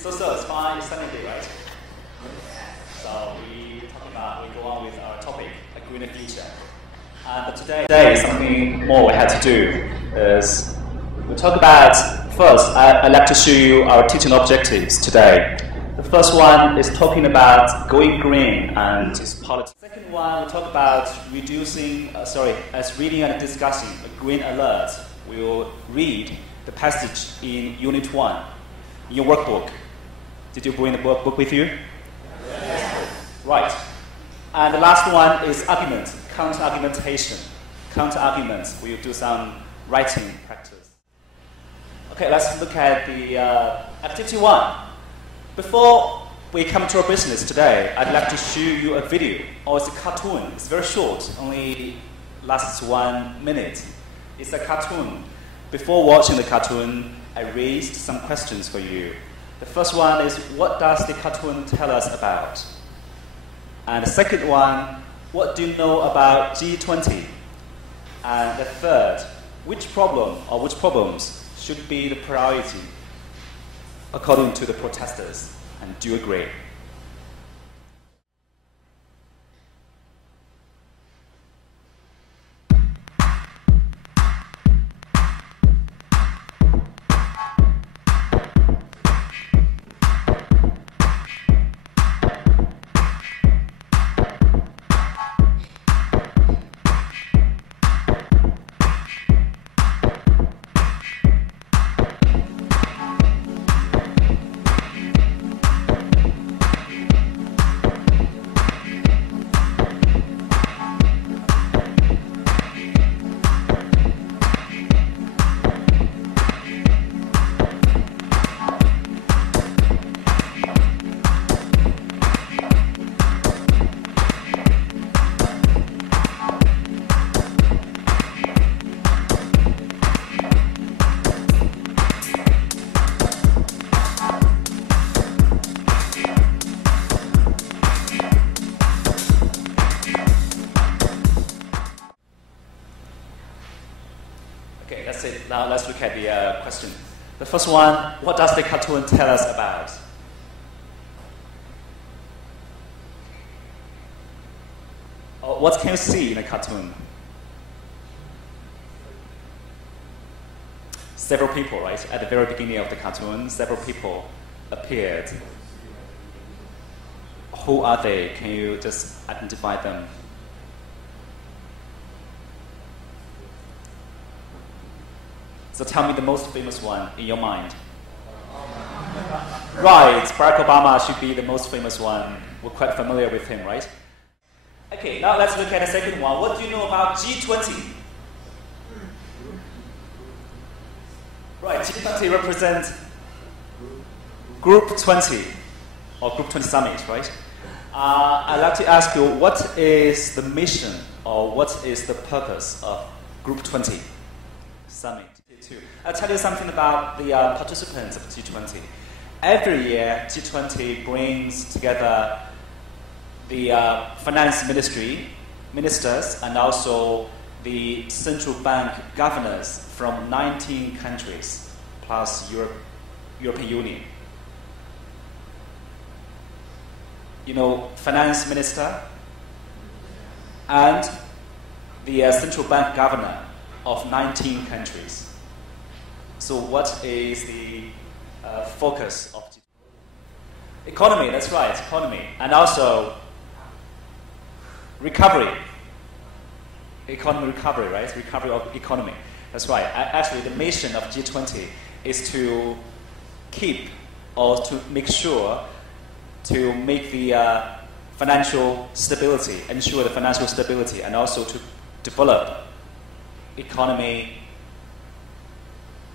So it's fine. It's sunny day, right? So we go on with our topic, a greener future. But today something more we had to do is we talk about first. I'd like to show you our teaching objectives today. The first one is talking about going green and its politics. The second one we talk about as reading and discussing a green alert. We will read the passage in Unit 1 in your workbook. Did you bring the book with you? Yes. Right. And the last one is argument, counter-argumentation. Counter-arguments, we'll do some writing practice. Okay, let's look at the activity 1. Before we come to our business today, I'd like to show you a video, or it's a cartoon. It's very short, only lasts 1 minute. It's a cartoon. Before watching the cartoon, I raised some questions for you. The first one is, what does the cartoon tell us about? And the second one, what do you know about G20? And the third, which problems should be the priority according to the protesters? And do you agree? Okay, that's it. Now let's look at the question. The first one, what does the cartoon tell us about? What can you see in the cartoon? Several people, right? At the very beginning of the cartoon, several people appeared. Who are they? Can you just identify them? So tell me the most famous one in your mind. Right, Barack Obama should be the most famous one. We're quite familiar with him, right? Okay, now let's look at the second one. What do you know about G20? Right, G20 represents Group 20, or Group 20 Summit, right? I'd like to ask you, what is the mission, or what is the purpose of Group 20 Summit? I'll tell you something about the participants of G20. Every year, G20 brings together the finance ministers, and also the central bank governors from 19 countries, plus European Union. You know, finance minister and the central bank governor of 19 countries. So what is the focus of economy? That's right, economy. And also recovery. Economy recovery, right? Recovery of economy. That's right. Actually, the mission of G20 is to keep or to make sure to make the financial stability, ensure the financial stability, and also to develop economy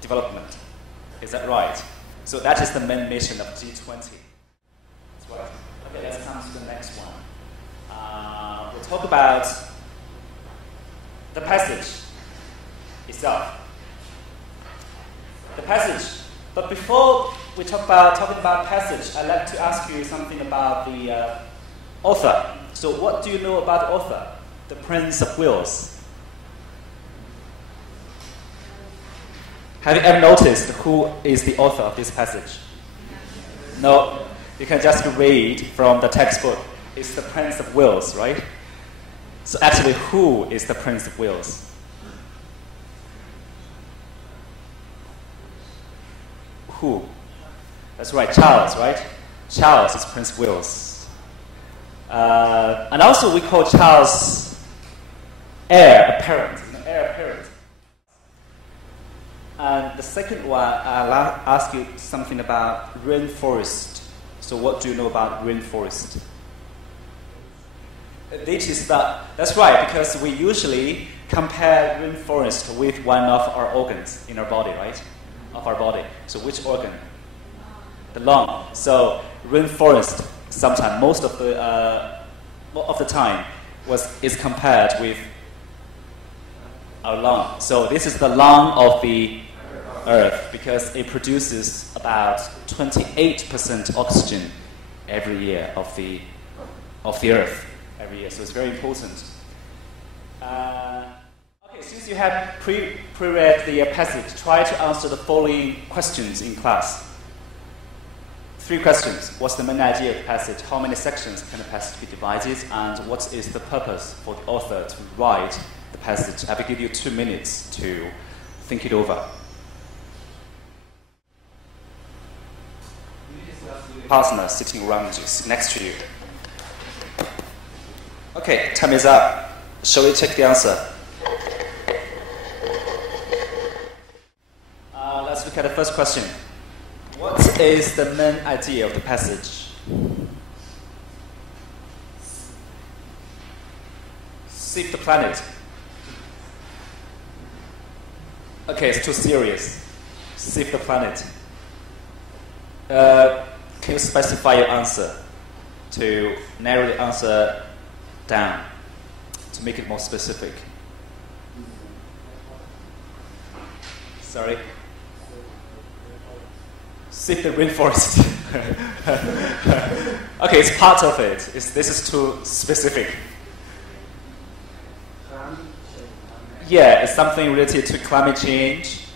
development. Is that right? So that is the main mission of G20. That's right. Okay, let's come to the next one. We'll talk about the passage itself. The passage. But before we talking about passage, I'd like to ask you something about the author. So what do you know about the author? The Prince of Wales. Have you ever noticed who is the author of this passage? No, you can just read from the textbook. It's the Prince of Wales, right? So actually, who is the Prince of Wales? Who? That's right, Charles, right? Charles is Prince of Wales. And also we call Charles heir apparent. Heir apparent. And the second one, I'll ask you something about rainforest. So what do you know about rainforest? That's right, because we usually compare rainforest with one of our organs in our body, right? Of our body. So which organ? The lung. So rainforest, sometimes, most of the time, is compared with our lung. So this is the lung of the Earth because it produces about 28% oxygen every year of the Earth every year. So it's very important. Okay, since you have pre-read the passage, try to answer the following questions in class. 3 questions. What's the main idea of the passage? How many sections can the passage be divided? And what is the purpose for the author to write the passage? I will give you 2 minutes to think it over. Partner sitting around you, next to you. Okay, time is up. Shall we check the answer? Let's look at the first question. What is the main idea of the passage? Save the planet. Okay, it's too serious. Save the planet. Can you specify your answer to narrow the answer down, to make it more specific? Sorry? Save the rainforest. Okay, it's part of it. This is too specific. Yeah, it's something related to climate change.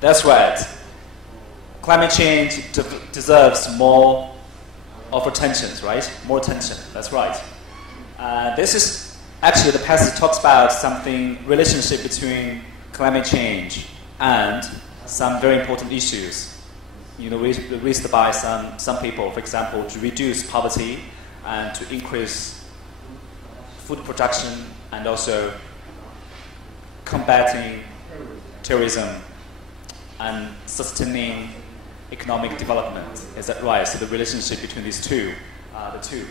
That's right. Climate change deserves more of attention, right? More attention. That's right. This is actually the passage talks about something relationship between climate change and some very important issues, raised by some people. For example, to reduce poverty and to increase food production, and also combating terrorism and sustaining economic development. Is that right? So the relationship between these two, the two.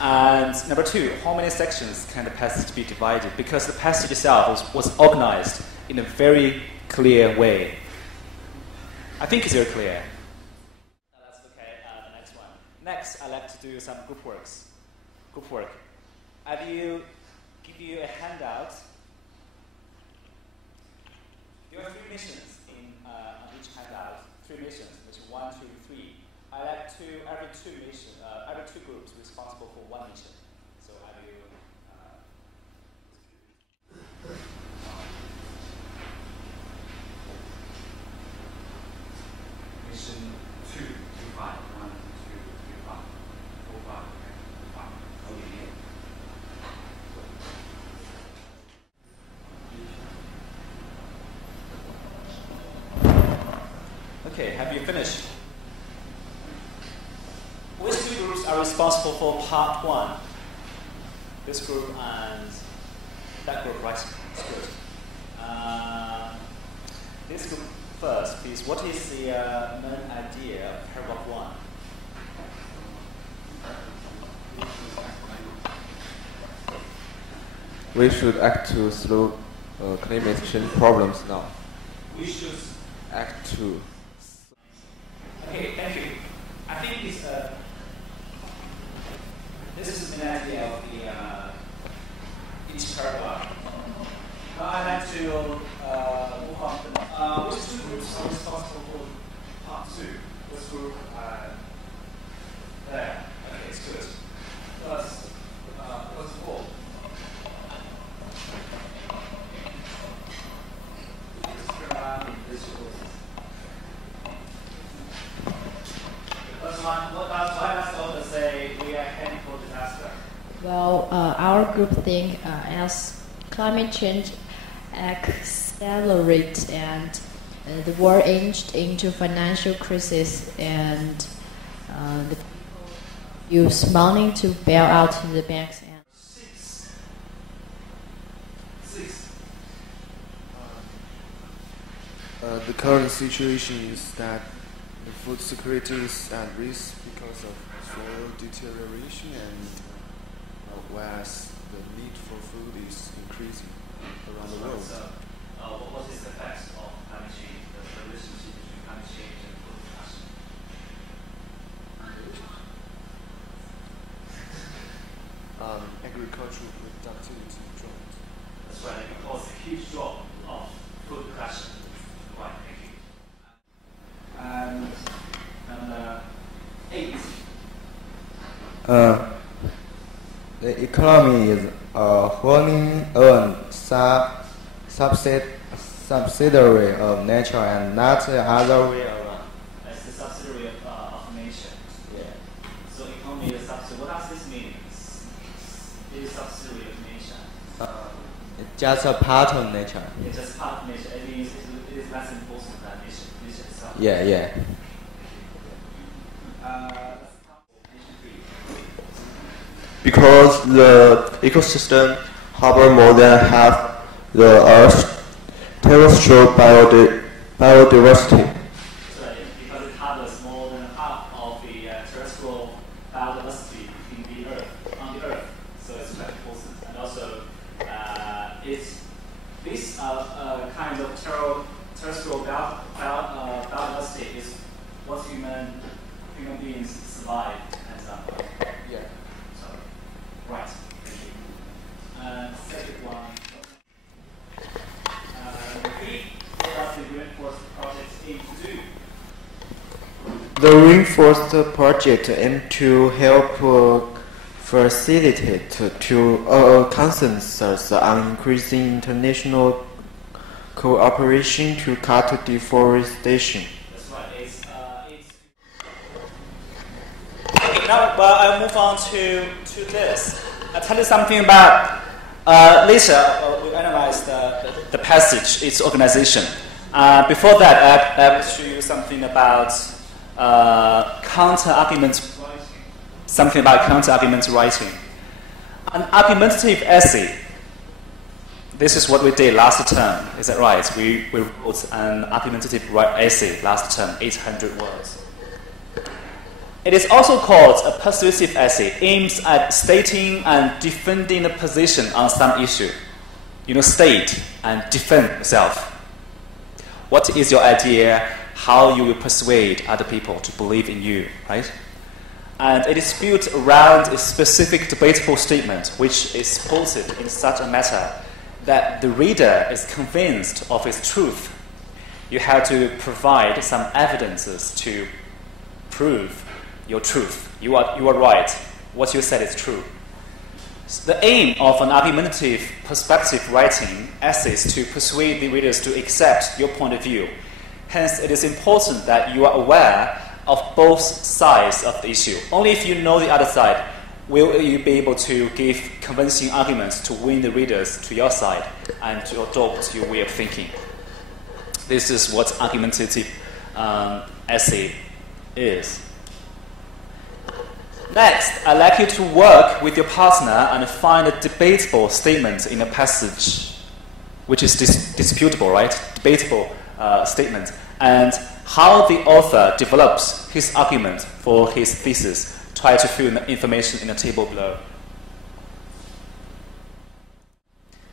And number 2, how many sections can the passage be divided? Because the passage itself was organized in a very clear way. I think it's very clear. Now let's look at the next one. Next, I'd like to do some group work. I will give you a handout. There are 3 missions on each handout. 3 missions, which is 1, 2, 3. I like every two groups responsible for 1 mission. So I will. Mission 2, 2, 5. 1, 2, 3, 5. 4, 5. 5. Okay, have you finished? Which 2 groups are responsible for part 1? This group and that group, right? That's good. This group first, please. What is the main idea of paragraph 1? We should act to slow climate change problems now. We should act to. Okay, thank you. I think this is the main idea of each paragraph. Now I'd like to move on. Which 2 groups are responsible for part 2? This group there. Okay, it's good. First of all, why does the author say we are heading for disaster? Well, our group think as climate change accelerates and the world edged into financial crisis and the people use money to bail out the banks. The current situation is that the food security is at risk because of soil deterioration, and whereas the need for food is increasing around the world. So, what is the effect of climate change, the relationship between climate change and food production? Agricultural productivity dropped. That's right, it caused a huge drop of food production. Right, thank you. And number 8. The economy is wholly a subsidiary of nature and not the other way around. It's the subsidiary of nature. Yeah. So economy is subsidiary. What does this mean? It is subsidiary of nature. It's just a part of nature. It's just part of nature. It means it is less important than nature itself. Yeah, yeah. Because the ecosystem harbor more than half the Earth's terrestrial biodiversity. So because it harbors more than half of the terrestrial biodiversity on the Earth, so it's quite important. And also, this kind of terrestrial biodiversity is what human beings survive and Yeah. Right, thank you. Second one. What does the reinforced project aim to do? The reinforced project aims to help facilitate to consensus on increasing international cooperation to cut deforestation. That's right. It's okay, now I'll move on to this. I'll tell you something about later we analyze the passage, its organization. Before that, I will show you something about counter-argument writing. An argumentative essay. This is what we did last term. Is that right? We wrote an argumentative essay last term, 800 words. It is also called a persuasive essay, aims at stating and defending a position on some issue. State and defend yourself. What is your idea? How you will persuade other people to believe in you, right? And it is built around a specific debatable statement, which is posed in such a matter that the reader is convinced of its truth. You have to provide some evidences to prove your truth. You are right. What you said is true. So the aim of an argumentative perspective writing essay is to persuade the readers to accept your point of view. Hence, it is important that you are aware of both sides of the issue. Only if you know the other side will you be able to give convincing arguments to win the readers to your side and to adopt your way of thinking. This is what argumentative essay is. Next, I'd like you to work with your partner and find a debatable statement in a passage, which is disputable, right? Debatable statement. And how the author develops his argument for his thesis. Try to fill in the information in the table below.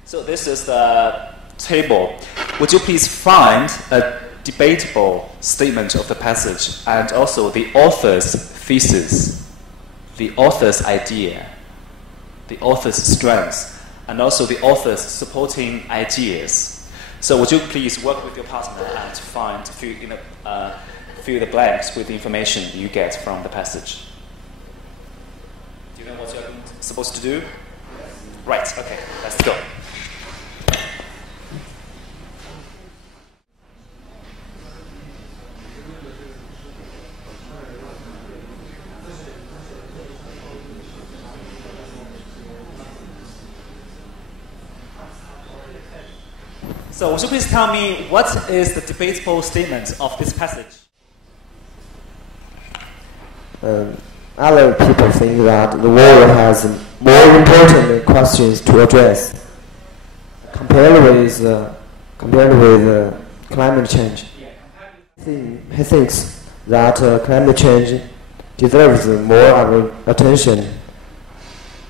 So this is the table. Would you please find a debatable statement of the passage and also the author's thesis, the author's idea, the author's strengths, and also the author's supporting ideas. So would you please work with your partner and fill the blanks with the information you get from the passage. Do you know what you're supposed to do? Yes. Right, okay, let's go. So would you please tell me what is the debatable statement of this passage? Other people think that the world has more important questions to address compared with climate change. He thinks that climate change deserves more attention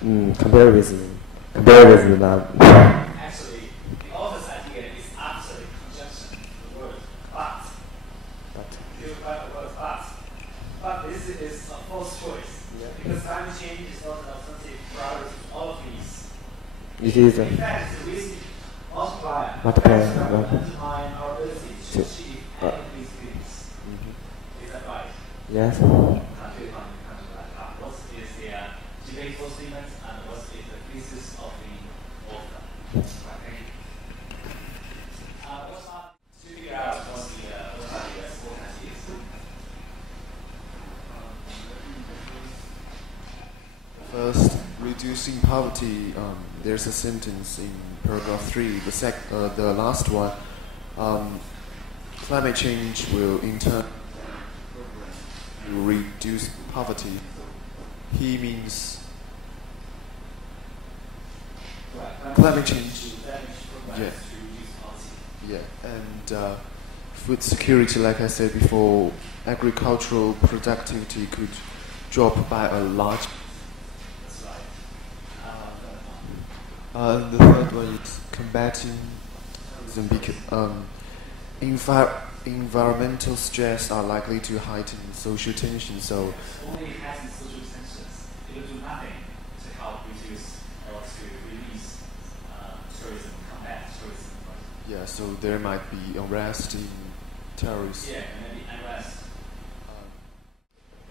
compared with that. Actually, the author's idea is absolutely conjunction, the word but. You find the word but. But this is a false choice. Yeah. Because climate change is not an alternative priority to all of these. It is. In fact, it's the reason multiplier undermine our ability to achieve any of these things. Is that right? Yes. What is the debatable statement and what is the thesis of the author? What's not to figure out what's the alternatives? First, reducing poverty. There's a sentence in paragraph 3. The last one. Climate change will in turn reduce poverty. He means climate change. Yeah, and food security, like I said before, agricultural productivity could drop by a large. And the third one is combating environmental stress are likely to heighten social tension. So only heighten social tensions. It will do nothing to help reduce or to release tourism, combat tourism. Right? yeah, so there might be unrest in terrorists. Yeah, maybe unrest.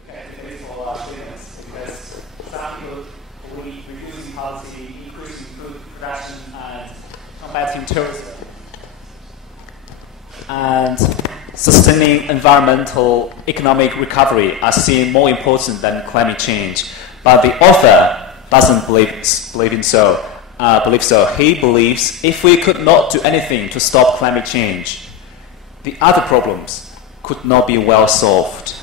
Okay, thanks for our statements because some people believe reducing poverty, increasing food production, and combating tourism, and sustaining environmental economic recovery are seen more important than climate change. But the author doesn't believe so. He believes if we could not do anything to stop climate change, the other problems could not be well solved.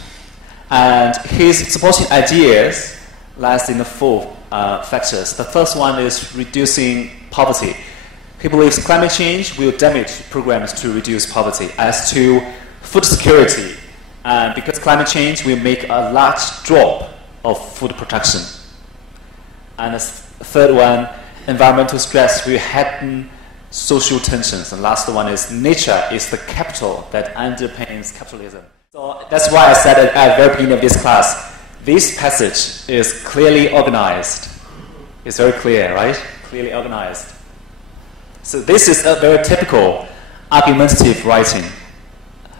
And his supporting ideas lies in the four factors. The first one is reducing poverty. He believes climate change will damage programs to reduce poverty. As to food security, because climate change will make a large drop of food production. And the third one, environmental stress will heighten social tensions. And last one is nature is the capital that underpins capitalism. So that's why I said at the very beginning of this class, this passage is clearly organized. It's very clear, right? Clearly organized. So this is a very typical argumentative writing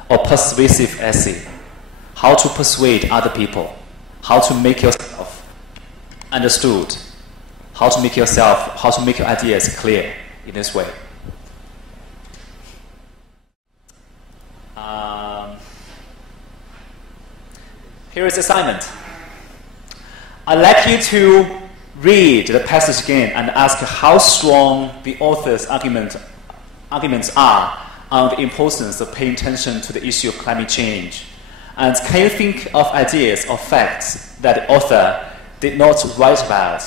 or persuasive essay. How to persuade other people. How to make yourself understood. How to make your ideas clear in this way. Here is the assignment. I'd like you to read the passage again and ask how strong the author's arguments are on the importance of paying attention to the issue of climate change. And can you think of ideas or facts that the author did not write about,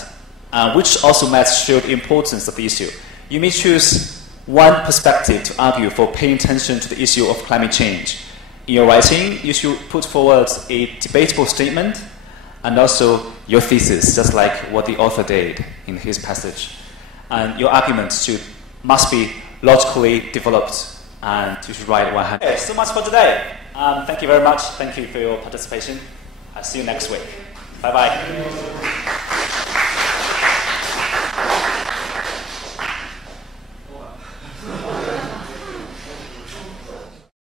which also might show the importance of the issue? You may choose one perspective to argue for paying attention to the issue of climate change. In your writing, you should put forward a debatable statement and also your thesis, just like what the author did in his passage. And your arguments must be logically developed, and you should write 100. Okay, so much for today. Thank you very much. Thank you for your participation. I'll see you next week. Bye-bye.